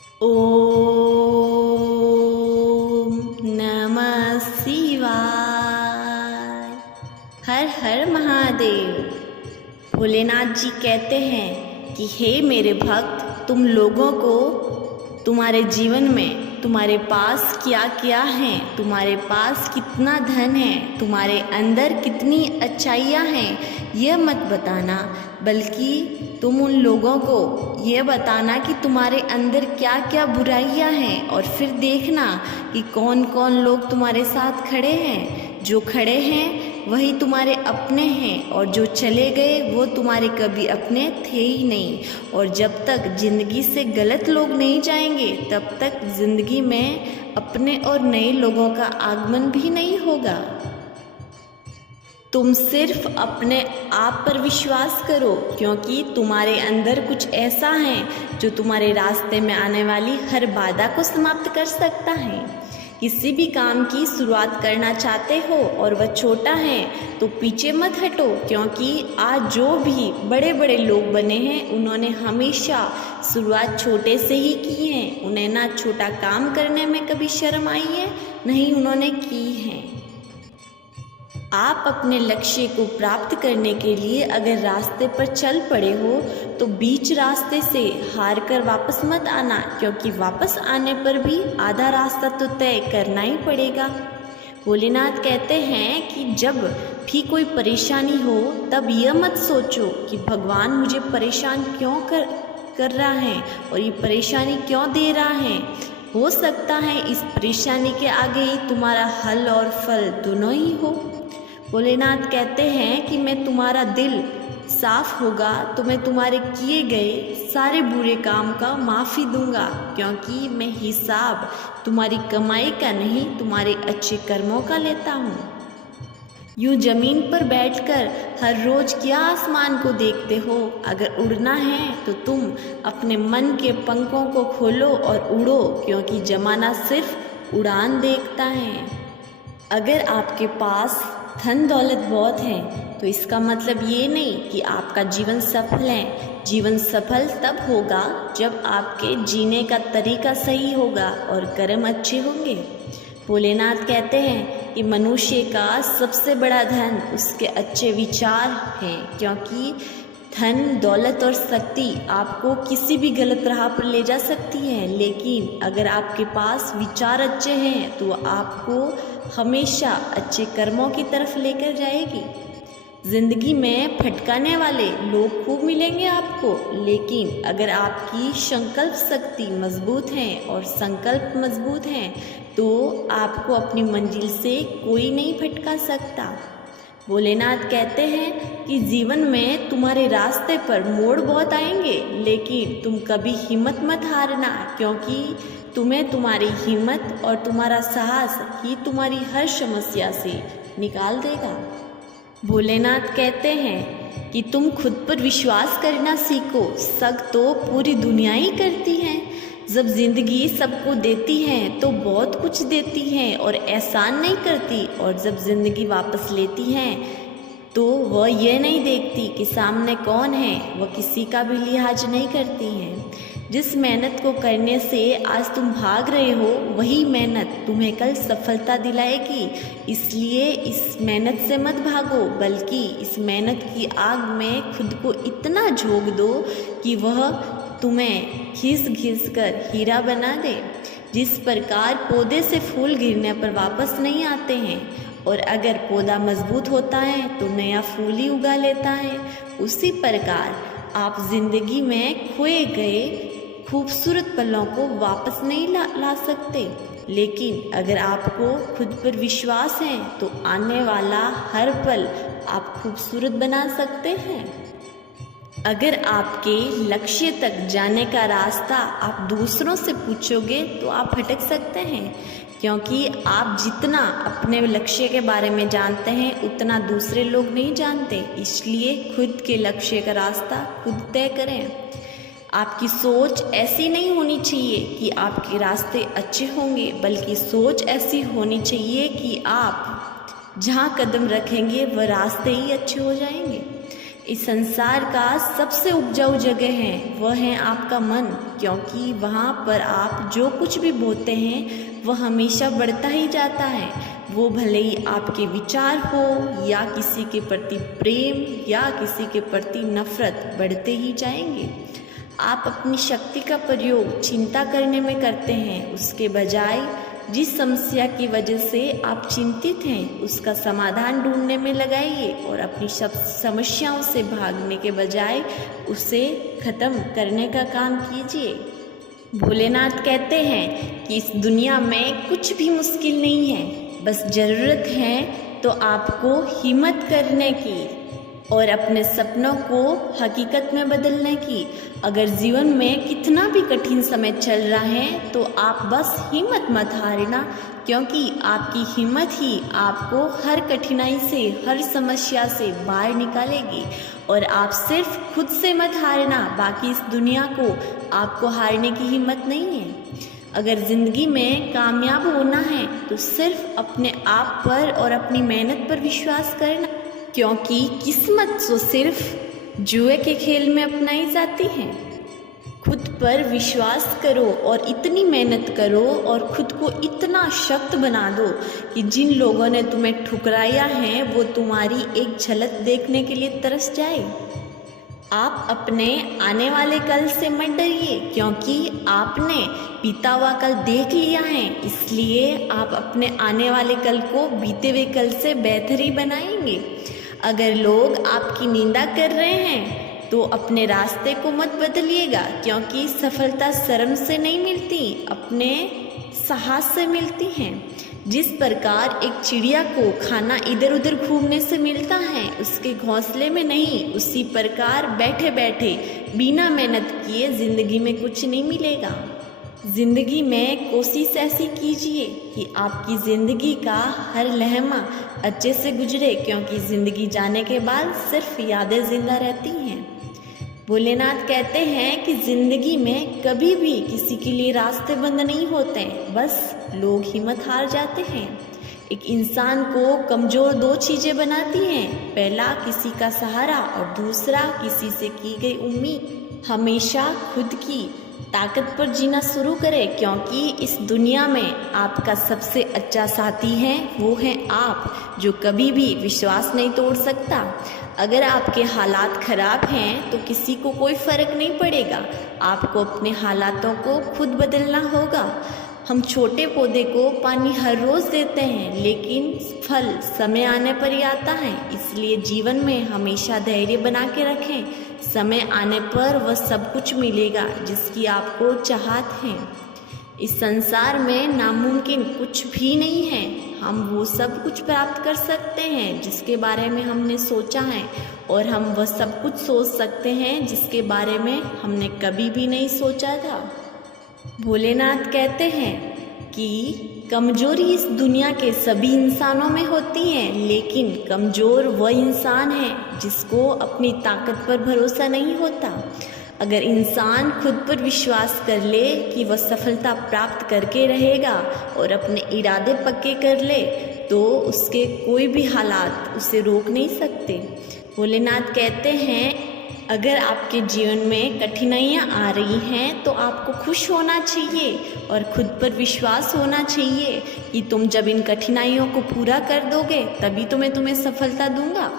ओम नमः शिवाय। हर हर महादेव। भोलेनाथ जी कहते हैं कि हे मेरे भक्त, तुम लोगों को तुम्हारे जीवन में तुम्हारे पास क्या क्या है, तुम्हारे पास कितना धन है, तुम्हारे अंदर कितनी अच्छाइयाँ हैं, यह मत बताना, बल्कि तुम उन लोगों को ये बताना कि तुम्हारे अंदर क्या क्या बुराइयां हैं। और फिर देखना कि कौन कौन लोग तुम्हारे साथ खड़े हैं। जो खड़े हैं वही तुम्हारे अपने हैं, और जो चले गए वो तुम्हारे कभी अपने थे ही नहीं। और जब तक ज़िंदगी से गलत लोग नहीं जाएंगे तब तक ज़िंदगी में अपने और नए लोगों का आगमन भी नहीं होगा। तुम सिर्फ अपने आप पर विश्वास करो, क्योंकि तुम्हारे अंदर कुछ ऐसा है जो तुम्हारे रास्ते में आने वाली हर बाधा को समाप्त कर सकता है। किसी भी काम की शुरुआत करना चाहते हो और वह छोटा है तो पीछे मत हटो, क्योंकि आज जो भी बड़े बड़े लोग बने हैं उन्होंने हमेशा शुरुआत छोटे से ही की है। उन्हें ना छोटा काम करने में कभी शर्म आई है, नहीं उन्होंने की है। आप अपने लक्ष्य को प्राप्त करने के लिए अगर रास्ते पर चल पड़े हो तो बीच रास्ते से हार कर वापस मत आना, क्योंकि वापस आने पर भी आधा रास्ता तो तय करना ही पड़ेगा। भोलेनाथ कहते हैं कि जब भी कोई परेशानी हो तब यह मत सोचो कि भगवान मुझे परेशान क्यों कर रहा है और ये परेशानी क्यों दे रहा है। हो सकता है इस परेशानी के आगे ही तुम्हारा हल और फल दोनों ही हो। भोलेनाथ कहते हैं कि मैं तुम्हारा दिल साफ होगा तो मैं तुम्हारे किए गए सारे बुरे काम का माफ़ी दूंगा, क्योंकि मैं हिसाब तुम्हारी कमाई का नहीं तुम्हारे अच्छे कर्मों का लेता हूँ। यूँ ज़मीन पर बैठकर हर रोज़ क्या आसमान को देखते हो। अगर उड़ना है तो तुम अपने मन के पंखों को खोलो और उड़ो, क्योंकि ज़माना सिर्फ उड़ान देखता है। अगर आपके पास धन दौलत बहुत है तो इसका मतलब ये नहीं कि आपका जीवन सफल है। जीवन सफल तब होगा जब आपके जीने का तरीका सही होगा और कर्म अच्छे होंगे। भोलेनाथ कहते हैं कि मनुष्य का सबसे बड़ा धन उसके अच्छे विचार हैं, क्योंकि धन दौलत और शक्ति आपको किसी भी गलत राह पर ले जा सकती है, लेकिन अगर आपके पास विचार अच्छे हैं तो आपको हमेशा अच्छे कर्मों की तरफ लेकर जाएगी। ज़िंदगी में भटकाने वाले लोग खूब मिलेंगे आपको, लेकिन अगर आपकी संकल्प शक्ति मजबूत है और संकल्प मजबूत है तो आपको अपनी मंजिल से कोई नहीं भटका सकता। भोलेनाथ कहते हैं कि जीवन में तुम्हारे रास्ते पर मोड़ बहुत आएंगे, लेकिन तुम कभी हिम्मत मत हारना, क्योंकि तुम्हें तुम्हारी हिम्मत और तुम्हारा साहस ही तुम्हारी हर समस्या से निकाल देगा। भोलेनाथ कहते हैं कि तुम खुद पर विश्वास करना सीखो, शक तो पूरी दुनिया ही करती है। जब जिंदगी सबको देती है तो बहुत कुछ देती है और एहसान नहीं करती, और जब जिंदगी वापस लेती है तो वह यह नहीं देखती कि सामने कौन है, वह किसी का भी लिहाज नहीं करती है। जिस मेहनत को करने से आज तुम भाग रहे हो वही मेहनत तुम्हें कल सफलता दिलाएगी। इसलिए इस मेहनत से मत भागो, बल्कि इस मेहनत की आग में खुद को इतना झोंक दो कि वह तुम्हें घिस घिस कर हीरा बना दे। जिस प्रकार पौधे से फूल गिरने पर वापस नहीं आते हैं, और अगर पौधा मजबूत होता है तो नया फूल ही उगा लेता है, उसी प्रकार आप जिंदगी में खोए गए खूबसूरत पलों को वापस नहीं ला सकते। लेकिन अगर आपको खुद पर विश्वास है तो आने वाला हर पल आप खूबसूरत बना सकते हैं। अगर आपके लक्ष्य तक जाने का रास्ता आप दूसरों से पूछोगे तो आप भटक सकते हैं, क्योंकि आप जितना अपने लक्ष्य के बारे में जानते हैं उतना दूसरे लोग नहीं जानते। इसलिए खुद के लक्ष्य का रास्ता खुद तय करें। आपकी सोच ऐसी नहीं होनी चाहिए कि आपके रास्ते अच्छे होंगे, बल्कि सोच ऐसी होनी चाहिए कि आप जहाँ कदम रखेंगे वह रास्ते ही अच्छे हो जाएंगे। इस संसार का सबसे उपजाऊ जगह है वह है आपका मन, क्योंकि वहाँ पर आप जो कुछ भी बोते हैं वह हमेशा बढ़ता ही जाता है। वो भले ही आपके विचार हो या किसी के प्रति प्रेम या किसी के प्रति नफरत, बढ़ते ही जाएंगे। आप अपनी शक्ति का प्रयोग चिंता करने में करते हैं, उसके बजाय जिस समस्या की वजह से आप चिंतित हैं उसका समाधान ढूंढने में लगाइए और अपनी सब समस्याओं से भागने के बजाय उसे ख़त्म करने का काम कीजिए। भोलेनाथ कहते हैं कि इस दुनिया में कुछ भी मुश्किल नहीं है, बस ज़रूरत है तो आपको हिम्मत करने की और अपने सपनों को हकीकत में बदलने की। अगर जीवन में कितना भी कठिन समय चल रहा है तो आप बस हिम्मत मत हारना, क्योंकि आपकी हिम्मत ही आपको हर कठिनाई से, हर समस्या से बाहर निकालेगी। और आप सिर्फ खुद से मत हारना, बाकी इस दुनिया को आपको हारने की हिम्मत नहीं है। अगर ज़िंदगी में कामयाब होना है तो सिर्फ अपने आप पर और अपनी मेहनत पर विश्वास करना, क्योंकि किस्मत तो सिर्फ जुए के खेल में अपनाई जाती है। खुद पर विश्वास करो और इतनी मेहनत करो और खुद को इतना शक्त बना दो कि जिन लोगों ने तुम्हें ठुकराया है वो तुम्हारी एक झलक देखने के लिए तरस जाए। आप अपने आने वाले कल से मत डरिए, क्योंकि आपने बीता हुआ कल देख लिया है, इसलिए आप अपने आने वाले कल को बीते हुए कल से बेहतर ही बनाएंगे। अगर लोग आपकी निंदा कर रहे हैं तो अपने रास्ते को मत बदलिएगा, क्योंकि सफलता शर्म से नहीं मिलती, अपने साहस से मिलती है। जिस प्रकार एक चिड़िया को खाना इधर उधर घूमने से मिलता है, उसके घोंसले में नहीं, उसी प्रकार बैठे बैठे बिना मेहनत किए ज़िंदगी में कुछ नहीं मिलेगा। ज़िंदगी में कोशिश ऐसी कीजिए कि आपकी ज़िंदगी का हर लम्हा अच्छे से गुजरे, क्योंकि ज़िंदगी जाने के बाद सिर्फ यादें ज़िंदा रहती हैं। भोलेनाथ कहते हैं कि ज़िंदगी में कभी भी किसी के लिए रास्ते बंद नहीं होते, बस लोग हिम्मत हार जाते हैं। एक इंसान को कमज़ोर दो चीज़ें बनाती हैं, पहला किसी का सहारा और दूसरा किसी से की गई उम्मीद। हमेशा खुद की ताकत पर जीना शुरू करें, क्योंकि इस दुनिया में आपका सबसे अच्छा साथी है वो है आप, जो कभी भी विश्वास नहीं तोड़ सकता। अगर आपके हालात ख़राब हैं तो किसी को कोई फ़र्क नहीं पड़ेगा, आपको अपने हालातों को खुद बदलना होगा। हम छोटे पौधे को पानी हर रोज़ देते हैं, लेकिन फल समय आने पर ही आता है। इसलिए जीवन में हमेशा धैर्य बना के रखें, समय आने पर वह सब कुछ मिलेगा जिसकी आपको चाहत है। इस संसार में नामुमकिन कुछ भी नहीं है, हम वो सब कुछ प्राप्त कर सकते हैं जिसके बारे में हमने सोचा है, और हम वह सब कुछ सोच सकते हैं जिसके बारे में हमने कभी भी नहीं सोचा था। भोलेनाथ कहते हैं कि कमजोरी इस दुनिया के सभी इंसानों में होती है, लेकिन कमज़ोर वह इंसान है जिसको अपनी ताकत पर भरोसा नहीं होता। अगर इंसान खुद पर विश्वास कर ले कि वह सफलता प्राप्त करके रहेगा और अपने इरादे पक्के कर ले, तो उसके कोई भी हालात उसे रोक नहीं सकते। भोलेनाथ कहते हैं, अगर आपके जीवन में कठिनाइयाँ आ रही हैं तो आपको खुश होना चाहिए और खुद पर विश्वास होना चाहिए कि तुम जब इन कठिनाइयों को पूरा कर दोगे तभी तो मैं तुम्हें सफलता दूंगा।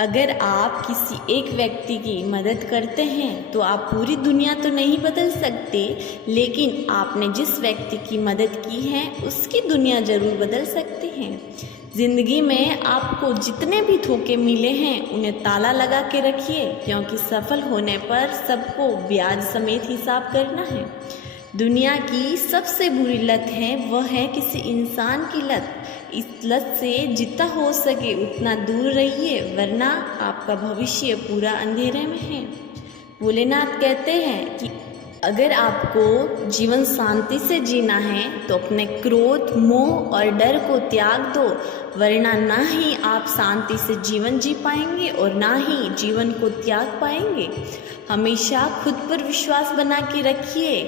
अगर आप किसी एक व्यक्ति की मदद करते हैं तो आप पूरी दुनिया तो नहीं बदल सकते, लेकिन आपने जिस व्यक्ति की मदद की है उसकी दुनिया ज़रूर बदल सकते हैं। ज़िंदगी में आपको जितने भी धोखे मिले हैं उन्हें ताला लगा के रखिए, क्योंकि सफल होने पर सबको ब्याज समेत हिसाब करना है। दुनिया की सबसे बुरी लत है वह है किसी इंसान की लत। इस लत से जितना हो सके उतना दूर रहिए, वरना आपका भविष्य पूरा अंधेरे में है। भोलेनाथ कहते हैं कि अगर आपको जीवन शांति से जीना है तो अपने क्रोध, मोह और डर को त्याग दो, वरना ना ही आप शांति से जीवन जी पाएंगे और ना ही जीवन को त्याग पाएंगे। हमेशा खुद पर विश्वास बना के रखिए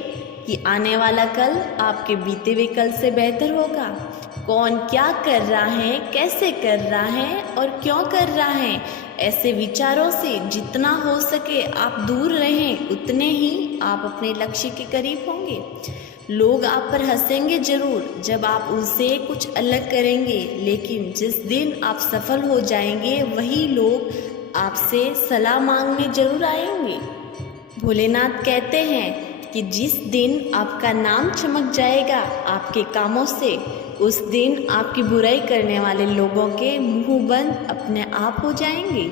कि आने वाला कल आपके बीते हुए कल से बेहतर होगा। कौन क्या कर रहा है, कैसे कर रहा है और क्यों कर रहा है, ऐसे विचारों से जितना हो सके आप दूर रहें, उतने ही आप अपने लक्ष्य के करीब होंगे। लोग आप पर हंसेंगे जरूर जब आप उनसे कुछ अलग करेंगे, लेकिन जिस दिन आप सफल हो जाएंगे वही लोग आपसे सलाह मांगने जरूर आएंगे। भोलेनाथ कहते हैं कि जिस दिन आपका नाम चमक जाएगा आपके कामों से, उस दिन आपकी बुराई करने वाले लोगों के मुंह बंद अपने आप हो जाएंगे।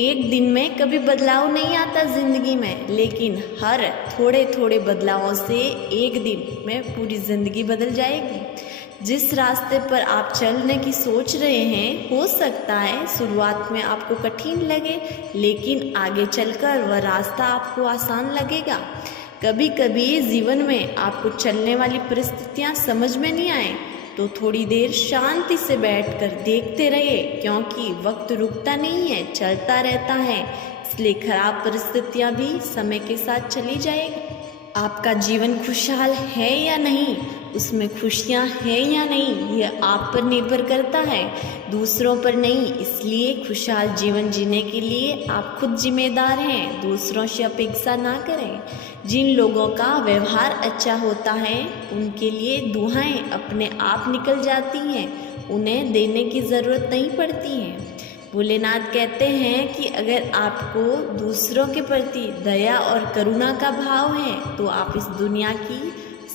एक दिन में कभी बदलाव नहीं आता ज़िंदगी में, लेकिन हर थोड़े थोड़े बदलावों से एक दिन में पूरी ज़िंदगी बदल जाएगी। जिस रास्ते पर आप चलने की सोच रहे हैं, हो सकता है शुरुआत में आपको कठिन लगे, लेकिन आगे चलकर वह रास्ता आपको आसान लगेगा। कभी कभी जीवन में आपको चलने वाली परिस्थितियाँ समझ में नहीं आए तो थोड़ी देर शांति से बैठकर देखते रहिए, क्योंकि वक्त रुकता नहीं है, चलता रहता है। इसलिए खराब परिस्थितियाँ भी समय के साथ चली जाएगी। आपका जीवन खुशहाल है या नहीं, उसमें खुशियाँ हैं या नहीं, यह आप पर निर्भर करता है, दूसरों पर नहीं। इसलिए खुशहाल जीवन जीने के लिए आप खुद जिम्मेदार हैं, दूसरों से अपेक्षा ना करें। जिन लोगों का व्यवहार अच्छा होता है उनके लिए दुआएं अपने आप निकल जाती हैं, उन्हें देने की ज़रूरत नहीं पड़ती है। भोलेनाथ कहते हैं कि अगर आपको दूसरों के प्रति दया और करुणा का भाव है तो आप इस दुनिया की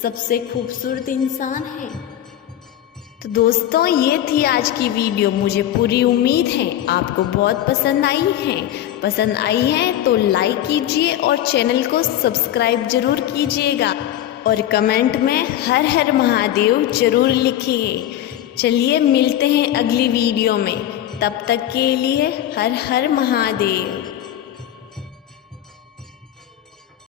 सबसे खूबसूरत इंसान हैं। तो दोस्तों, ये थी आज की वीडियो। मुझे पूरी उम्मीद है आपको बहुत पसंद आई है तो लाइक कीजिए और चैनल को सब्सक्राइब जरूर कीजिएगा और कमेंट में हर हर महादेव जरूर लिखिए। चलिए मिलते हैं अगली वीडियो में, तब तक के लिए हर हर महादेव।